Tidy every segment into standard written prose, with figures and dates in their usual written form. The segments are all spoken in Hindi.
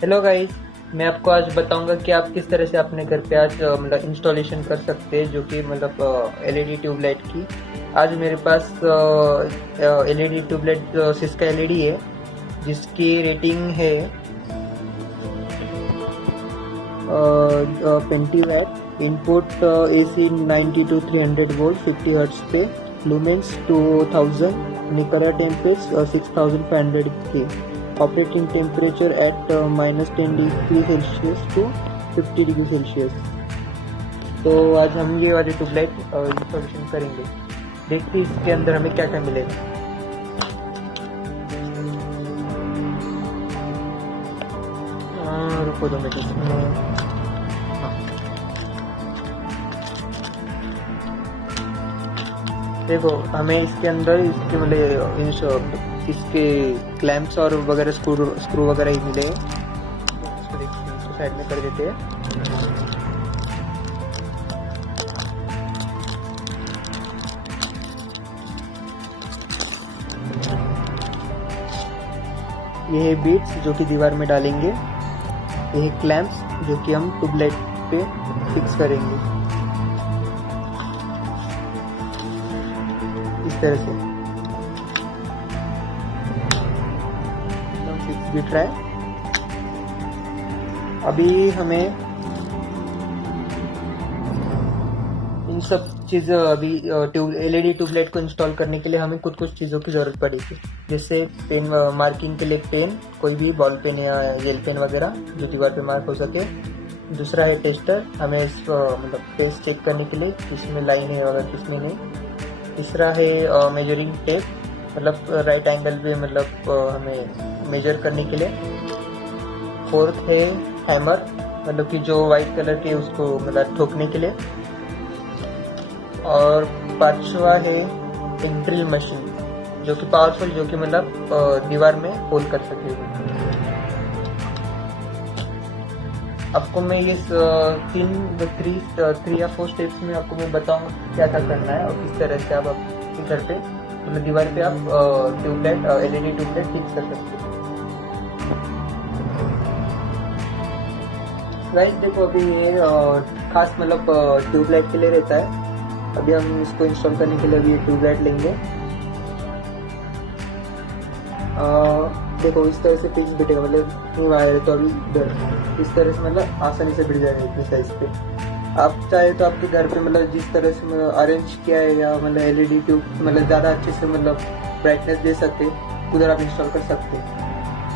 हेलो गाइस, मैं आपको आज बताऊंगा कि आप किस तरह से अपने घर पे आज मतलब इंस्टॉलेशन कर सकते हैं, जो कि मतलब एलईडी ट्यूबलाइट की। आज मेरे पास एलईडी ट्यूबलाइट सिस्का एलईडी है, जिसकी रेटिंग है 20 watt, input AC 90 to 300 volt 50 hertz पे, लुमेंस 2000, निकरा temperature 6500 K, operating temperature at -10 degree Celsius to 50 degree Celsius. तो आज हम ये वाली ट्यूबलाइट इंस्टॉलेशन करेंगे। देखते हैं इसके अंदर हमें क्या क्या मिलेगा। रुको दो मिनट, इसमें देखो हमें इसके अंदर इसके मतलब इसके क्लैंप्स और वगैरह स्क्रू वगैरह ही मिले। इसको साइड में कर देते हैं। ये है बीट्स जो कि दीवार में डालेंगे। ये है क्लैंप्स जो कि हम ट्यूबलाइट पे फिक्स करेंगे इस तरह से। फिक्स बिट रहा है। अभी हमें इन सब चीज़ों अभी एलईडी ट्यूबलाइट को इंस्टॉल करने के लिए हमें कुछ चीज़ों की ज़रूरत पड़ेगी, जैसे पेन, मार्किंग के लिए पेन, कोई भी बॉल पेन या जेल पेन वगैरह जो दीवार पे मार्क हो सके। दूसरा है टेस्टर, हमें इस मतलब टेस्ट चेक करने के लिए किसमें लाइन है और किसमें नहीं। तीसरा है मेजरिंग टेप, मतलब राइट एंगल पे मतलब हमें मेजर करने के लिए। फोर्थ है हैमर, मतलब कि जो वाइट कलर के उसको मतलब ठोकने के लिए। और पांचवा है एक ड्रिल मशीन जो कि पावरफुल, जो कि मतलब दीवार में होल कर सके। आपको मैं ये 3 या 4 स्टेप्स में आपको मैं बताऊंगा क्या क्या करना है और किस तरह से आप अपने घर पे मतलब दीवार पे आप ट्यूबलाइट एलईडी ट्यूबलाइट फिक्स कर सकते हैं। गाइस देखो, अभी ये खास मतलब ट्यूबलाइट के लिए रहता है। अभी हम इसको इंस्टॉल करने के लिए अभी ये ट्यूबलाइट लेंगे। देखो इस तरह से फिक्स बिटेगा, मतलब वायर है तो अभी इधर इस तरह से मतलब आसानी से बिट जाएगा इतनी साइज पे। आप चाहे तो आपके घर पे मतलब जिस तरह से अरेंज किया है या मतलब एलईडी ट्यूब मतलब ज़्यादा अच्छे से मतलब ब्राइटनेस दे सकते, उधर आप इंस्टॉल कर सकते।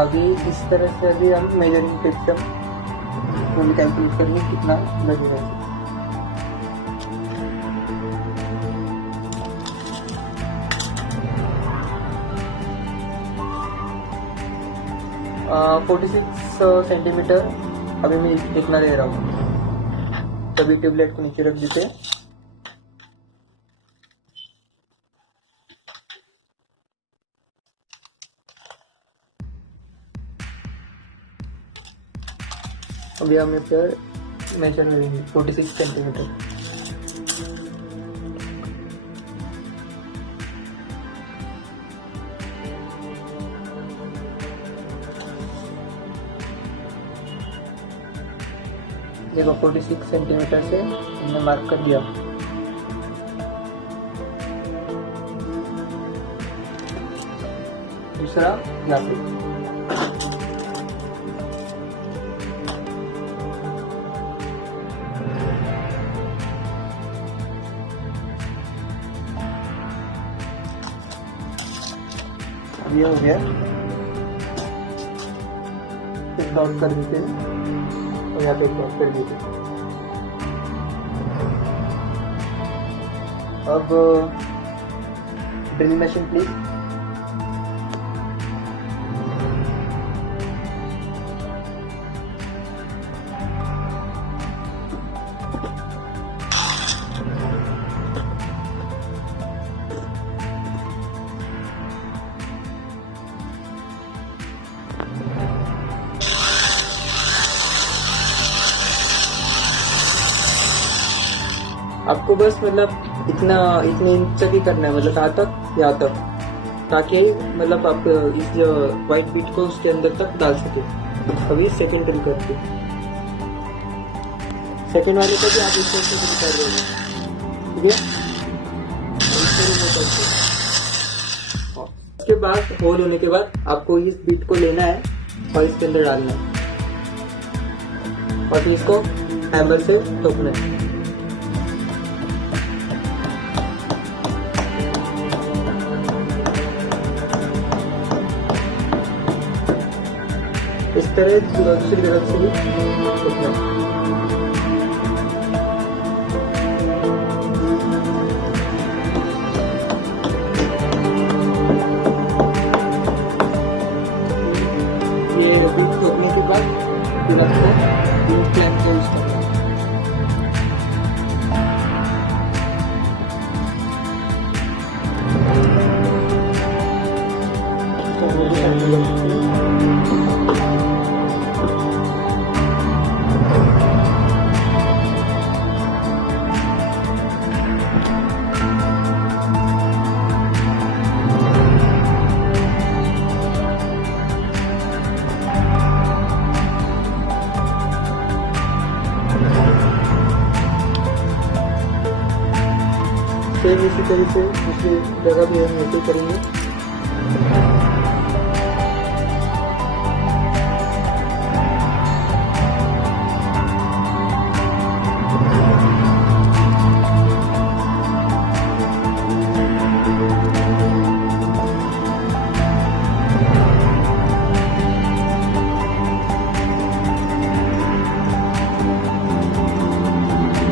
अभी इस तरह से अभी हम मेजरिंग टेप से हम कैलकुलेट करेंगे कितना लगेगा। 46 सेंटीमीटर अभी मैं इतना ले रहा हूँ। तभी ट्यूबलाइट को नीचे रख देते हैं। अभी हम फिर मेजर लेंगे 46 सेंटीमीटर। देखो 46 सेंटीमीटर से हमने मार्क कर दिया। दूसरा यहाँ पे ये हो गया, डॉट कर देते हैं और यहाँ पे डॉट कर देते हैं। अब ड्रिल मशीन प्लीज। आपको बस मतलब इतने इंच तक ही करना है, मतलब यहाँ तक ताकि मतलब आप इस व्हाइट बीट को उसके अंदर तक डाल सके। अभी सेकंड ड्रिल करते हैं। सेकंड वाले को भी आप इस तरह से ड्रिल कर रहे हो, ठीक है। उसके बाद होल होने के बाद आपको इस बीट को लेना है और इसके अंदर डालना है और फिर इसको हैमर से ठोकना है। इस तरह दूसरी तरफ से भी ठोकना है। ये ठोकने के बाद फिर आपको फ्लैम को यूज करना है। सेम इसी तरह से दूसरी जगह भी हम ऐसे करेंगे।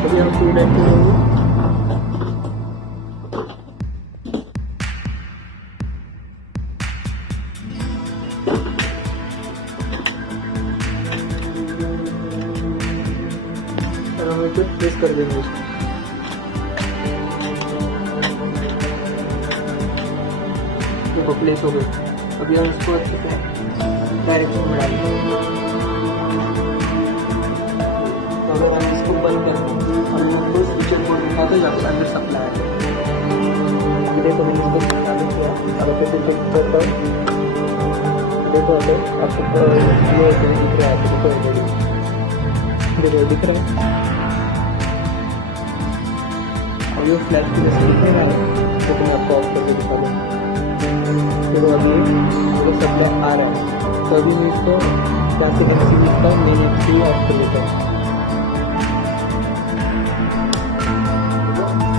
अभी हम ट्यूबलाइट करेंगे। प्रेस कर देंगे इसको। देखो प्लेस हो गई। अभी हम इसको अच्छे से डायरेक्शन में डालेंगे। अगर हम इसको बंद कर दें और हमको स्विचर बोर्ड दिखा दो जब अंदर सप्लाई है। देखो मैंने इसको चालू किया। अब फिर से चेक करता हूँ। देखो अगर आपको ये दिख रहा है, देखो दिख रहा है। अब ये फ्लैश की जैसे दिख रहा है तो मैं आपको ऑफ करके दिखा दूँ। देखो अभी मेरे सप्लाई आ रहा है, तो अभी मैं इसको क्या से इसका मेन एक्सी ऑफ कर लेता हूँ।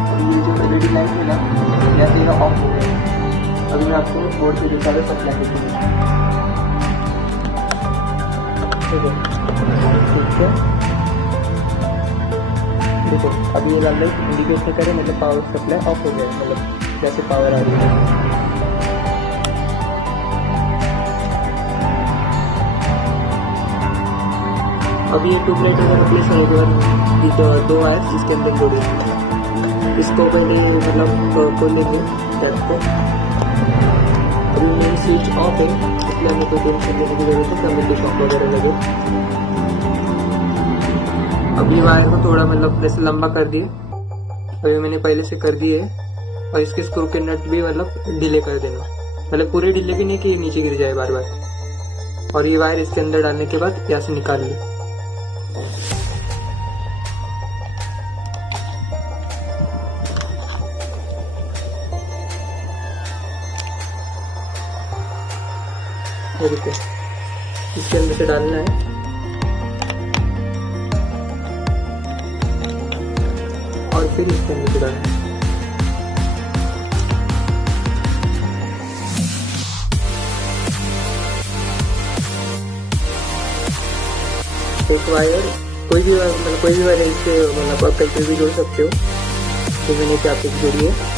अभी ये जो LED लाइट है ना, यहाँ से ऑफ हो गया। अभी मैं आपको बोर्ड पे दिखा दूँ सप्लाई के लिए। ठीक है, देखो अभी ये वाला इंडिकेट नहीं करे, मतलब पावर सप्लाई ऑफ हो गया, मतलब जैसे पावर आ रही है। अभी ये ट्यूबलाइट अगर रिप्लेस होने के बाद दो वायर्स इसके अंदर जोड़े हैं, इसको पहले मतलब खोल लेंगे टैप को। अभी मेन स्विच ऑफ है, इसलिए हमें कोई टेंशन लेने की जरूरत है कि हमें कोई शॉक वगैरह लगे। अभी वायर को थोड़ा मतलब जैसे लंबा कर दिए, अभी मैंने पहले से कर दिए है। और इसके स्क्रू के नट भी मतलब ढीले कर देना, मतलब पूरे ढीले भी नहीं कि नीचे गिर जाए बार बार। और ये वायर इसके अंदर डालने के बाद यहाँ से निकाल ली। देखो इसके अंदर से डालना है। और फिर इसके अंदर से डालना है। एक वायर कोई भी वायर इससे मतलब आप कहीं भी जोड़ सकते हो, तो मैंने क्या आपको जोड़ी है।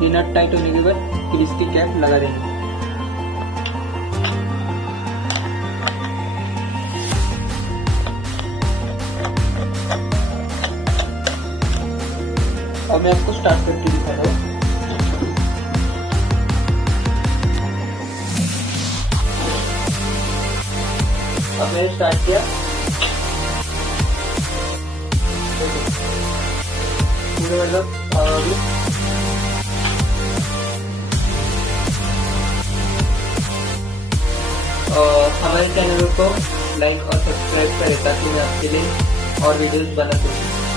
ये नट टाइट होने के बाद फिर इसकी कैप लगा देंगे। अब मैं आपको स्टार्ट करके दिखा रहा हूँ। अब मैंने स्टार्ट किया, पूरे मतलब हमारे चैनल को लाइक और सब्सक्राइब करें ताकि मैं आपके लिए और वीडियोस बना सकूं।